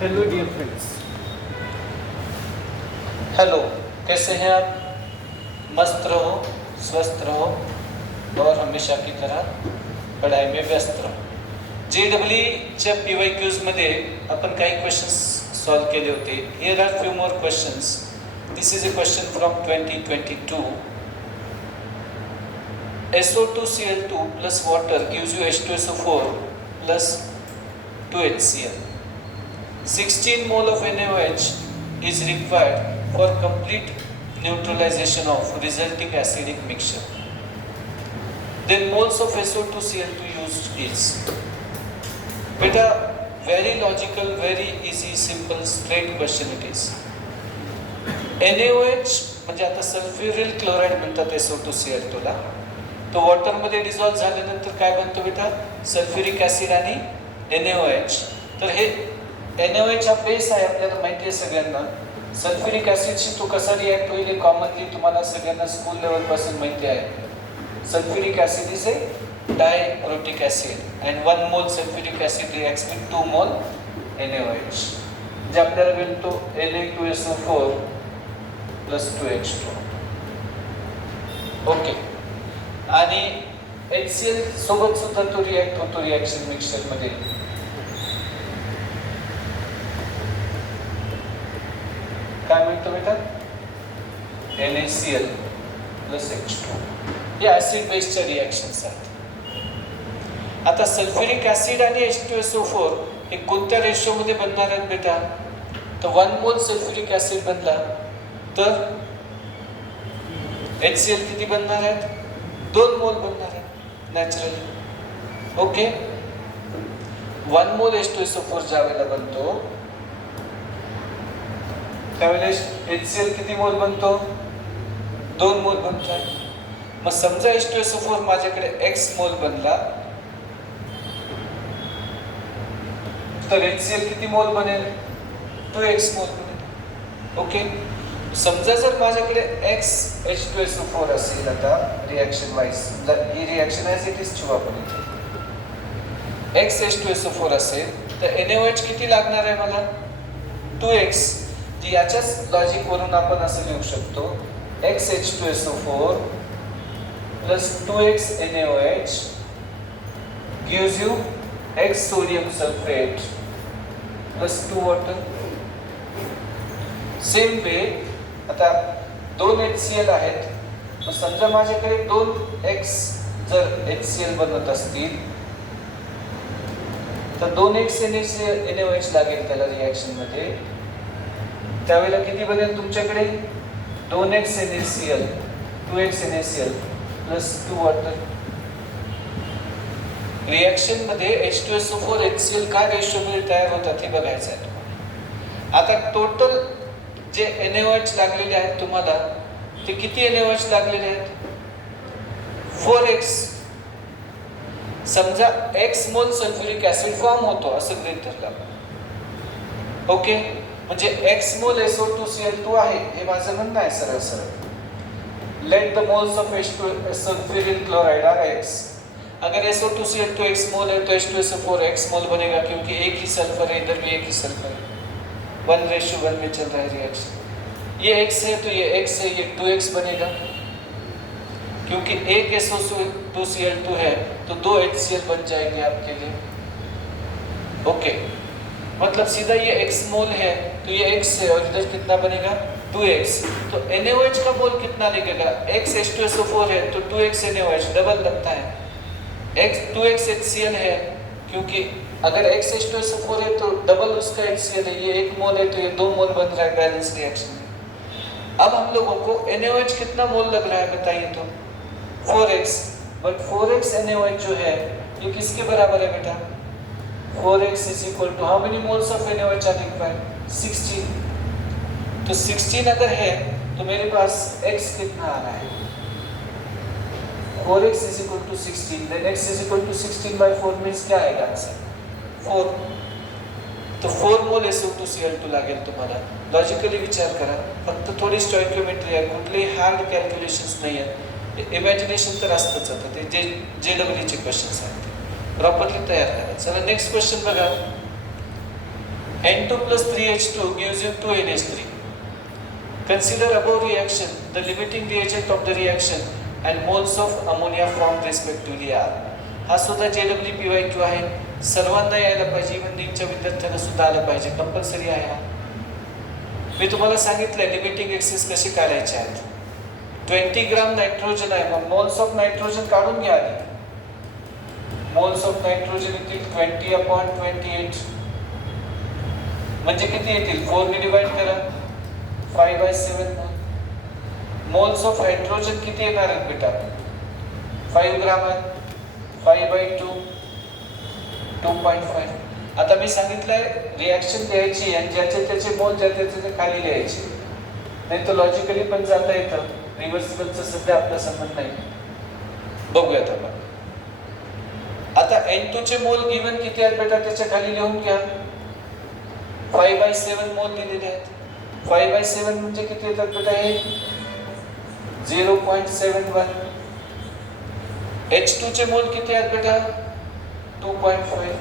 Hello Deere friends. Hello, कैसे हैं आप? मस्त रहो, स्वस्थ रहो और हमेशा की तरह पढ़ाई में व्यस्त रहो। JEE PYQs मध्ये आपण काही क्वेश्चन्स सॉल्व केले होते. Here are few more questions. This is a question from 2022. SO2Cl2 plus water gives you H2SO4 plus 2HCl. 16 mole of NaOH is required for complete neutralization of resulting acidic mixture. Then moles of SO2Cl2 used is. Beta, very logical, very easy, simple, straight question it is. NaOH म्हणजे आता सल्फ्युरिल chloride म्हणतात SO2Cl2 ला. तो वॉटरमध्ये dissolve झाल्यानंतर काय बनतो बेटा? Sulphuric acid आणि NaOH. तर हे NaOH हा बेस आहे, आपल्याला माहिती आहे सगळ्यांना. सल्फ्युरिक ॲसिडशी तो कसा रिॲक्ट होईल हे कॉमनली तुम्हाला सगळ्यांना स्कूल लेवलपासून माहिती आहे. Sulphuric acid is a डायप्रोटिक acid and 1 मोल सल्फ्युरिक ॲसिड रिॲक्ट्स विथ 2 मोल NaOH. जे आपल्याला मिळतो Na2SO4 प्लस 2H2. ओके. आणि HCl सोबत सुद्धा तो रिॲक्ट होतो रिॲक्शन मिक्सचरमध्ये. काय मिळतं बेटा? NaCl plus H2. हे ऍसिड बेसच्या रिॲक्शन्स आहेत. आता सल्फ्युरिक ऍसिड आणि H2SO4 हे कोणत्या रेशोमध्ये बनणार आहेत बेटा? तर 1 मोल सल्फ्युरिक ऍसिड बनला तर HCl किती बनणार आहेत? 2 मोल बनणार आहेत नॅचरली. ओके. 1 मोल H2SO4 ज्या वेळेला बनतो त्यावेळेस HCl किती मोल बनतो? 2 मोल बनतात. मग समजा H2SO4 माझ्याकडे X मोल बनला तर HCl किती मोल बनेल? 2X मोल बनेल. ओके. समजा जर माझ्याकडे X H2SO4 असेल, आता reaction wise he reaction as it is ठेवू आपण इथे. X H2SO4 असेल तर NaOH किती लागणार आहे मला? 2X. याच्याच लॉजिक वरून आपण असं लिहू शकतो X H2SO4 plus 2X NaOH gives you X sodium sulfate plus 2 water. Same way आता 2 HCl आहेत. मग समजा माझ्याकडे 2X जर HCl बनत असतील तर 2X NaOH लागेल त्याला रिॲक्शन मध्ये. त्यावेळेला किती बनेल तुमच्याकडे? 2X NaCl 2X NaCl plus 2 water. Reaction मध्ये H2SO4 HCl काय रेशोमध्ये तयार होतात हे बघायचं आहे तुम्हाला. आता टोटल जे NaOH लागलेले आहेत तुम्हाला ते किती NaOH लागलेले आहेत? 4X. समजा X मोल सल्फ्युरिक ऍसिड फॉर्म होतो असं गृहीत धरलं. ओके. म्हणजे X मोल SO2Cl2 आहे हे माझं म्हणणं आहे सरळ सरळ. Let the moles of H2 sulphuryl chloride are X. अगर SO2Cl2 X मोल है तो H2SO4 X मोल बनेगा क्योंकि एक ही सल्फर है, इधर भी एक ही सल्फर है. 1:1 में चल रहा है रिएक्शन. ये X है तो ये X है, ये 2X बनेगा क्योंकि एक SO2Cl2 है तो 2 HCl बन जाएंगे आपके लिए. ओके. मतलब सीधा ये X मोल है तो ये X है और इधर कितना बनेगा? 2X. तो NaOH का मोल कितना लगेगा? X H2SO4 है तो 2X NaOH डबल लगता है. X 2X HCl है क्योंकि अगर X H2SO4 है तो डबल उसका HCl है. ये 1 मोल है तो ये 2 मोल बन रहा है बैलेंस रिएक्शन में. अब हम लोगों को NaOH कितना मोल लग रहा है बताइए तो? 4X. बट 4X NaOH जो है ये किसके बराबर है बेटा? 4X is equal to how many moles of NaOH are required? 16. तो 16 अगर है तो मेरे पास X कितना आ रहा है? 4X is equal to 16. Then X is equal to 16 by 4 means क्या आएगा आंसर? 4. तो 4 मोल SO2Cl2 लागेल तुम्हाला. लॉजिकली विचार करा. फक्त थोडी स्टॉइकियोमेट्री आहे, कुठलेही हार्ड कॅल्क्युलेशन्स नाही आहेत. इमॅजिनेशन तर असतंच. आता ते JEE चे क्वेश्चन्स आहेत, प्रॉपरली तयार करा. चला नेक्स्ट क्वेश्चन बघा. N2 plus 3H2 gives you 2NH3. Consider above reaction, the limiting reagent of the reaction and moles of ammonia from respectively are. हा सुद्धा JWPYQ आहे. सर्वांना यायला पाहिजे, इव्हन नीटच्या विद्यार्थ्यांना सुद्धा आलं पाहिजे, कंपल्सरी आहे हा. मी तुम्हाला सांगितलंय लिमिटिंग एक्सेस कशी काढायचे आहेत. 20 ग्राम नायट्रोजन आहे, मग मोल्स ऑफ नायट्रोजन काढून घ्या आधी. मोल्स ऑफ नायट्रोजन येतील 20/28 म्हणजे किती येतील? 4 ने डिवाइड करा, 5/7 मोल्स ऑफ हायड्रोजन किती येणार आहेत बेटा? 5 ग्राम आहेत, 5/2 2.5. आता मी सांगितलंय रिॲक्शन लिहायची आणि ज्याचे त्याचे मोल ज्याचे त्याचे खाली लिहायचे, नाही तर लॉजिकली पण जाता येतं. रिव्हर्सिबलचा सध्या आपला संबंध नाही. बघूयात आपण. आता N2 चे मोल गिवन किती आहेत बेटा? त्याच्या खाली लिहून घ्या. 5/7 मोल दिलेले आहेत. 5/7 म्हणजे किती येतात बेटा? हे 0.71. H2 चे मोल किती आहेत बेटा? 2.5.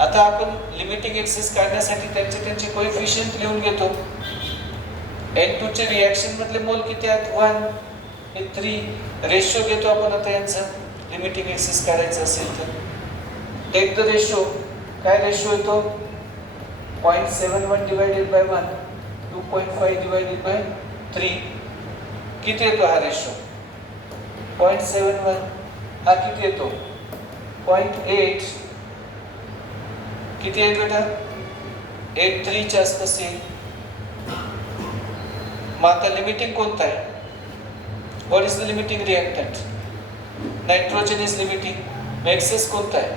आता आपण लिमिटिंग एक्सेस काढण्यासाठी त्यांचे कोएफिशिएंट लिहून घेतो. N2 चे रिएक्शन मधले मोल किती आहेत? 1 हे 3. रेशो घेतो आपण आता यांचा, लिमिटिंग एक्सेस काढायचं असेल तर. Take the ratio. काय रेशो येतो? 0.71 डिवाइडेड बाय 1, 2.5 डिवाइडेड बाय 3. किती येतो हा रेशो? 0.71. हा किती येतो? 0.8. किती आहे बेटा? 83 च्या आसपास येईल. मग आता लिमिटिंग कोणता आहे? What is the limiting reactant? Nitrogen is limiting. Excess कोणता आहे?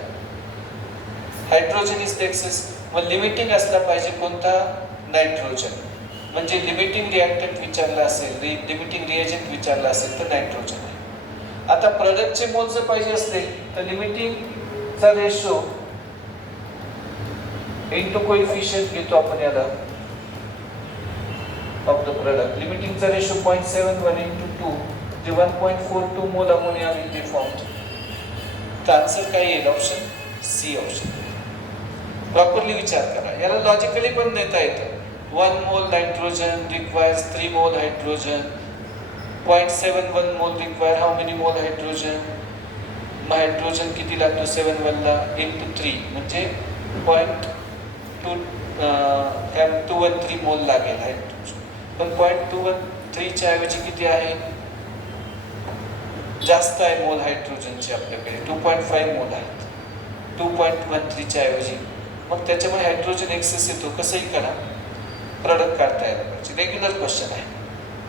Hydrogen is the excess. मग लिमिटिंग असला पाहिजे कोणता? नायट्रोजन. म्हणजे लिमिटिंग रिएक्टंट विचारला असेल, लिमिटिंग रिएजंट विचारला असेल तर नायट्रोजन आहे. आता प्रोडक्टचे मोल जर पाहिजे असले तर लिमिटिंगचा रेशो इंटू कोएफिशिएंट घेतो आपण याला ऑफ द प्रोडक्ट. लिमिटिंगचा रेशो 0.71 into 2 जे 1.42 mole ammonia will be formed. तर आन्सर काय येईल? Option C option. प्रॉपरली विचार करा. याला लॉजिकली पण देता येतं. 1 मोल नायट्रोजन रिक्वायर्स 3 मोल हायड्रोजन. 0.71 मोल रिक्वायर हाऊ मेनी मोल हायड्रोजन? मग हायड्रोजन किती लागतो 71 ला? into 3 म्हणजे 0.213 मोल लागेल हायड्रोजन. पण 0.213 च्या ऐवजी किती आहे? जास्त आहे मोल हायड्रोजनचे आपल्याकडे, 2.5 मोल आहेत 2.13 च्या ऐवजी. मग त्याच्यामुळे हायड्रोजन एक्सेस येतो. कसंही करा, प्रोडक्ट काढता यायला पाहिजे. रेग्युलर क्वेश्चन आहे.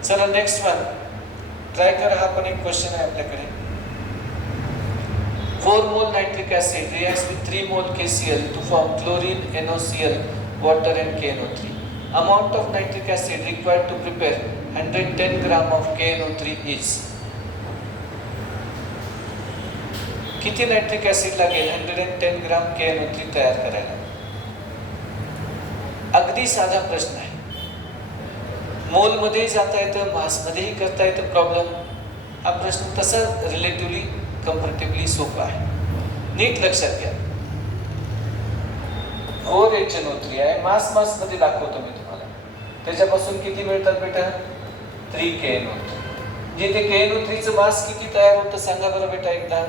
चला नेक्स्ट वन ट्राय करा. हा पण एक क्वेश्चन आहे आपल्याकडे. 4 mol nitric acid reacts with 3 mol KCl to form chlorine, NaCl, water and KNO3. Amount of nitric acid required to prepare 110 gram of KNO3 is. किती nitric acid लागेल 110 ग्राम KNO3 तयार करायला? अगदी साधा प्रश्न आहे. मोल मध्ये जाता येतं, मास मध्येही करता येतं प्रॉब्लेम. हा प्रश्न तसा रिलेटिव्हली कम्पॅरेटिव्हली सोपा आहे. नीट लक्षात घ्या. 4HNO3 आहे. मास मध्ये दाखवतो मी तुम्हाला. त्याच्यापासून किती मिळतात बेटा? 3 KNO3. जिथे KNO3 चं मास किती तयार होतं सांगा बरं बेटा एकदा.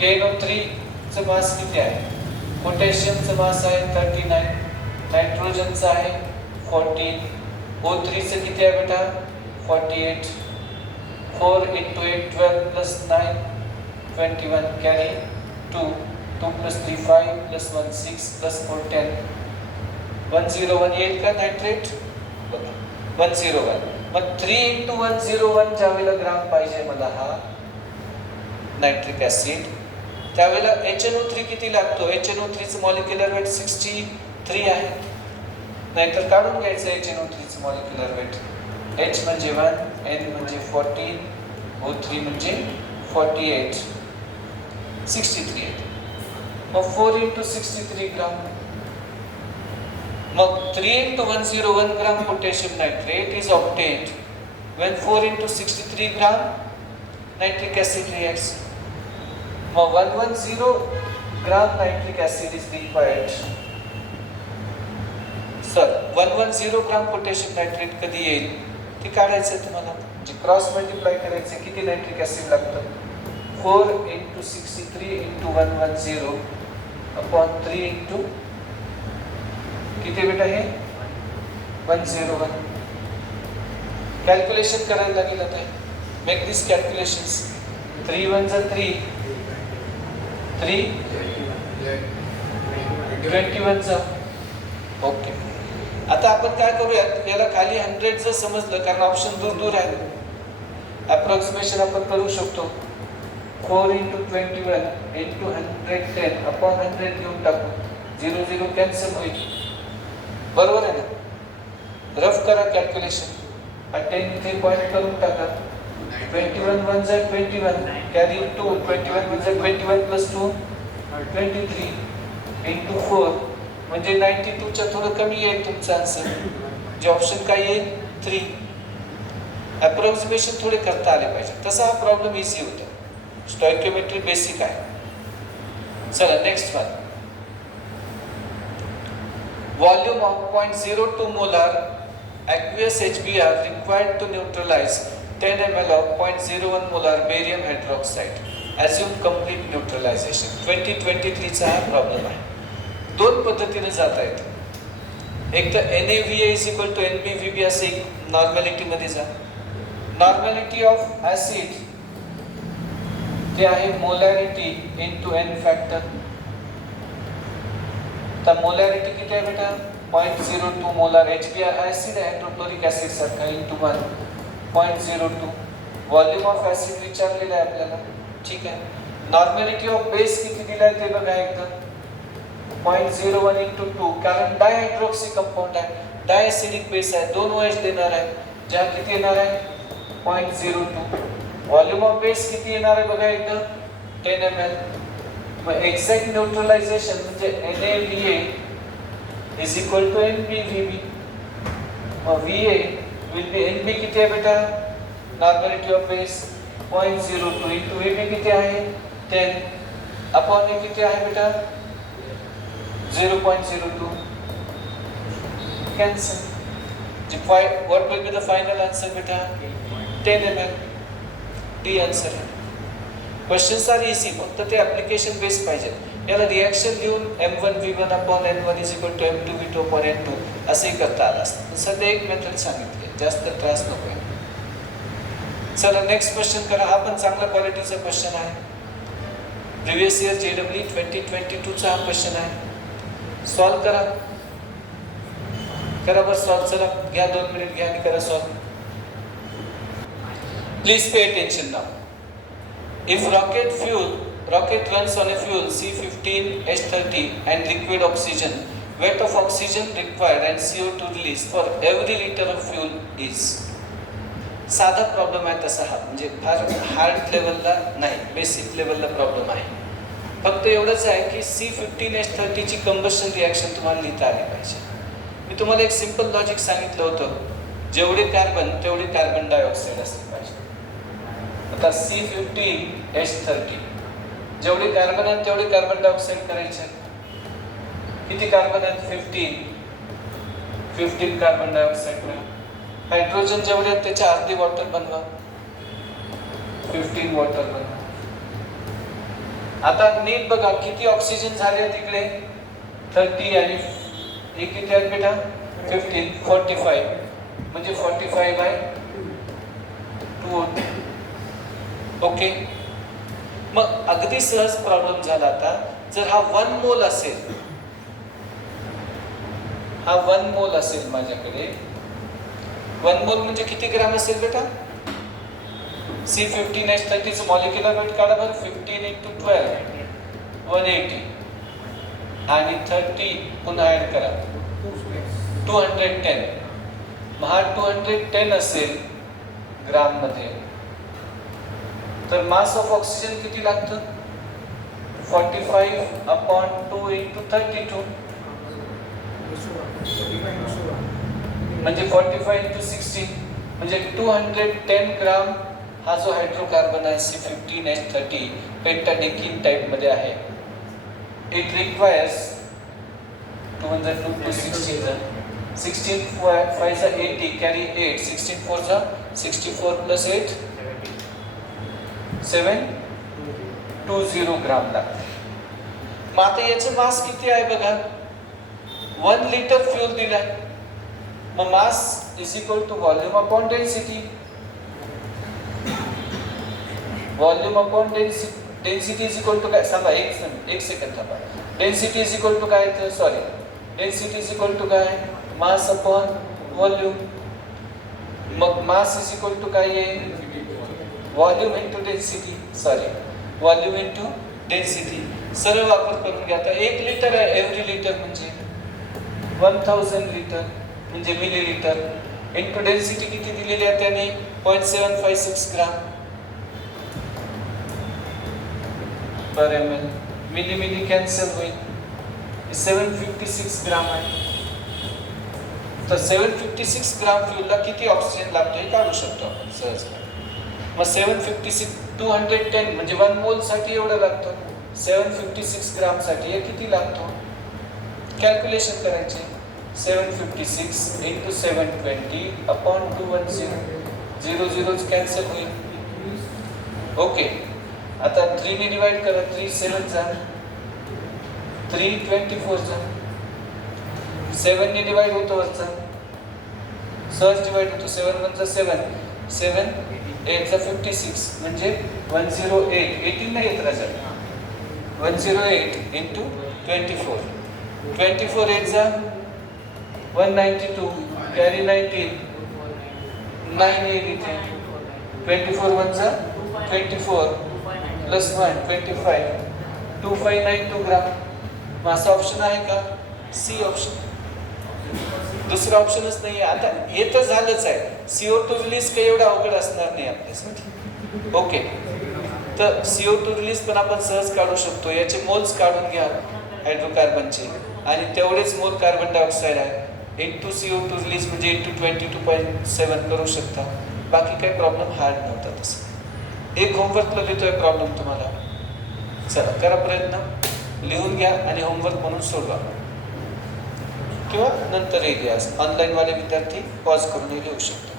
KNO3 चं मास किती आहे? पोटॅशियमचं मास आहे 39, नायट्रोजनचं आहे 14, O3 चं किती आहे बेटा? 48. 4 into 8 12 plus 9 21 carry 2 plus 3 5 plus 1 6 plus 4 10 101 येईल का नायट्रेट? 101. मग 3 into 101 ज्या वेळेला ग्राम पाहिजे मला हा नायट्रिक ऍसिड, त्यावेळेला HNO3 किती लागतो? HNO3 चं मॉलिक्युलर वेट 63 आहे. नाहीतर काढून घ्यायचं HNO3 चं मॉलिक्युलर वेट. H म्हणजे 1, N म्हणजे 14, O3 म्हणजे 48, 63 आहे. मग 4 into 63 ग्राम. मग 3 into 101 gram potassium nitrate is obtained when 4 into 63 gram nitric acid reacts. मग 110 gram nitric acid is required. Sir 110 gram potassium nitrate कधी येईल ते काढायचं तुम्हाला. जे क्रॉस मल्टिप्लाय करायचं किती नायट्रिक ऍसिड लागतं. 4 × 63 × 110 अपॉन 3 × किती बेटा हे 101. कॅल्क्युलेशन करायला लागेल आता. मेक दिस कॅल्क्युलेशन्स. 3 × 1 = 3 3 21 ओके. आता आपण काय करूयात, याला खाली 100 जर समजलं कारण ऑप्शन दूर दूर आहे, अप्रॉक्सिमेशन आपण करू शकतो. 4 × 21 × 110 अपॉन 100 घेऊन टाकू. 0 0 कॅन्सल होईल. बरोबर आहे ना. रफ करा कॅल्क्युलेशन. 10 इथे पॉईंट करून टाका. 21 1 = 21 कॅरी 2 21 1 = 21 + 2 23 × 4 म्हणजे 92च्या थोडं कमी येईल तुमचं आन्सर. जे ऑप्शन काय येईल 3. अप्रॉक्सिमेशन थोडे करता आले पाहिजे, तसा हा प्रॉब्लेम इझी होता. स्टॉइकियोमेट्री बेसिक आहे. चला next one. Volume of 0.02 molar aqueous HBr required to neutralize 10 ml of 0.01 molar barium hydroxide. Assume complete neutralization. 2023 चा हा प्रॉब्लेम आहे. दोन पद्धतीने जाता येतं. एक तर NaVa = NbVb असे नॉर्मॅलिटी मध्ये जा. नॉर्मॅलिटी ऑफ ऍसिड ते आहे मोलॅरिटी इंटू N फॅक्टर. तर मोलॅरिटी किती आहे बेटा 0.02 मोलार. HBr हा ऍसिड आहे हायड्रोक्लोरिक ऍसिड सारखा इंटू 1 0.02. व्हॉल्यूम ऑफ ऍसिड विचारलेलं आहे आपल्याला. ठीक आहे. नॉर्मॅलिटी ऑफ बेस किती दिला आहे ते बघा एकदा. 0.01 × 2 कारण डायहायड्रोक्सी कंपाऊंड आहे, डायऍसिडिक बेस आहे, 2 OH देणार आहे. ज्या किती येणार आहे 0.02. व्हॉल्यूम ऑफ बेस किती येणार आहे बघा एकदा 10 ml. मग एक्झॅक्ट न्यूट्रलायझेशन म्हणजे NaVa = NbVb. मग Va will be Nb किती आहे बेटा नॉर्मॅलिटी ऑफ बेस 0.02 × Vb किती आहे 10 अपॉन A किती आहे बेटा 0.02 cancel. What will be the final answer beta 10 ml. D answer है. Questions are easy, फक्त ते ऍप्लिकेशन बेस पाहिजे. याला रिएक्शन देऊन M1V1 upon N1 = M2V2 upon N2 असेही करता आलं असतं. सध्या एक मेथड सांगितली, जास्त त्रास नको. चला नेक्स्ट क्वेश्चन करा. हा पण चांगल्या क्वालिटीचा क्वेश्चन आहे. प्रिव्हियस इयर JEE 2022 चा हा क्वेश्चन आहे. सॉल्व करा. करा बस सॉल्व. चला घ्या 2 मिनिट घ्या आणि करा solve. Please pay attention now. If rocket runs on a fuel C15H30 and liquid oxygen, weight of oxygen required and CO2 release for every liter of fuel is. साधा problem आहे तसा हा, म्हणजे फार हार्ड लेवलला नाही, बेसिक लेवलला problem आहे. फक्त एवढंच आहे की C15H30 ची कंबशन रिॲक्शन तुम्हाला लिहिता आली पाहिजे. मी तुम्हाला एक सिंपल लॉजिक सांगितलं होतं, जेवढे कार्बन तेवढे कार्बन डायऑक्साईड असले पाहिजे. आता C15H30 जेवढे कार्बन आहेत तेवढे कार्बन डायऑक्साईड करायचे. किती कार्बन आहेत 15 कार्बन डायऑक्साईड. हायड्रोजन जेवढे आहेत त्याच्या अर्धी वॉटर बनवा, 15 वॉटर बनवा. आता नीट बघा किती ऑक्सिजन झाले तिकडे 30 आणि हे किती आहेत बेटा 15 45 म्हणजे 45/2 ओके. मग अगदी सहज प्रॉब्लेम झाला. आता जर हा 1 मोल असेल, हा 1 मोल असेल माझ्याकडे, 1 मोल म्हणजे किती ग्राम असेल बेटा C15H30 चं मॉलिक्युलर वेट काढा बरं. 15 × 12 180 आणि 30 पुन्हा ऍड करा 210. मग हा 210 असेल ग्राम मध्ये, तर मास ऑफ ऑक्सिजन किती लागतं 45/2 × 32 म्हणजे 45 × 16 म्हणजे 210 ग्राम. हा जो हायड्रोकार्बन आहे C15H30 पेंटाडेकिन टाइप मध्ये आहे. it requires 2 1 2 plus 16 16 5 is 80 carry 8 16 4 is 64 plus 8 720 ग्राम लागते. मग आता याचं मास किती आहे बघा. 1 लिटर फ्यूल दिलाय. मग mass is equal to volume upon density. Volume upon density is equal to काय सांगा. एक सेकंड थांबा. डेन्सिटी इज इक्वल टू काय तर sorry density is equal to काय मास अपॉन व्हॉल्यूम. मग मास इज इक्वल टू काय आहे volume into density sorry volume into density. सरळ वापर करून घ्या. आता 1 लिटर आहे. एव्हरी लिटर म्हणजे 1000 लिटर म्हणजे मिलीलिटर इंटू डेन्सिटी किती दिलेली आहे त्याने 0.756 ग्राम पर ml. मिली मिली कॅन्सल होईल. 756 ग्राम आहे. तर 756 ग्राम फ्यूलला किती ऑक्सिजन लागतो हे काढू शकतो आपण सहज. मग 756 210 म्हणजे 1 मोल साठी एवढं लागतं. 756 ग्राम साठी हे किती लागतो कॅल्क्युलेशन करायचे. 756 into 720 upon 210 0 0 कॅन्सल होईल. ओके. आता 3 ने डिवाइड करा. 3 7 जा 3 24 जा 7 ने डिवाइड होतो वरचा सहज डिवाइड होतो. 7 1 जा 7 7 8 जा 56 म्हणजे 108 18 नाही येत राजा 108 into 24 24 8 जा 192 carry 19 9 येईल इथे 24 1 जा 24 प्लस 1 25 2592 ग्राम. माझा ऑप्शन आहे का सी ऑप्शन. दुसरा ऑप्शनच नाही आहे. आता हे तर झालंच आहे. CO2 रिलीज काही एवढा अवघड असणार नाही आपल्यासाठी. ओके. तर CO2 रिलीज पण आपण सहज काढू शकतो. याचे मोल्स काढून घ्या हायड्रोकार्बनचे आणि तेवढेच मोल कार्बन डायऑक्साईड आहे इंटू CO2 रिलीज म्हणजे इंटू 22.7 करू शकता. बाकी काही प्रॉब्लेम हार्ड नव्हता तसं. एक होमवर्कला देतोय प्रॉब्लेम तुम्हाला. चला करा प्रयत्न. लिहून घ्या आणि होमवर्क म्हणून सोडवा किंवा नंतरही लिहा. ऑनलाईनवाले विद्यार्थी पॉज करूनही लिहू शकतो.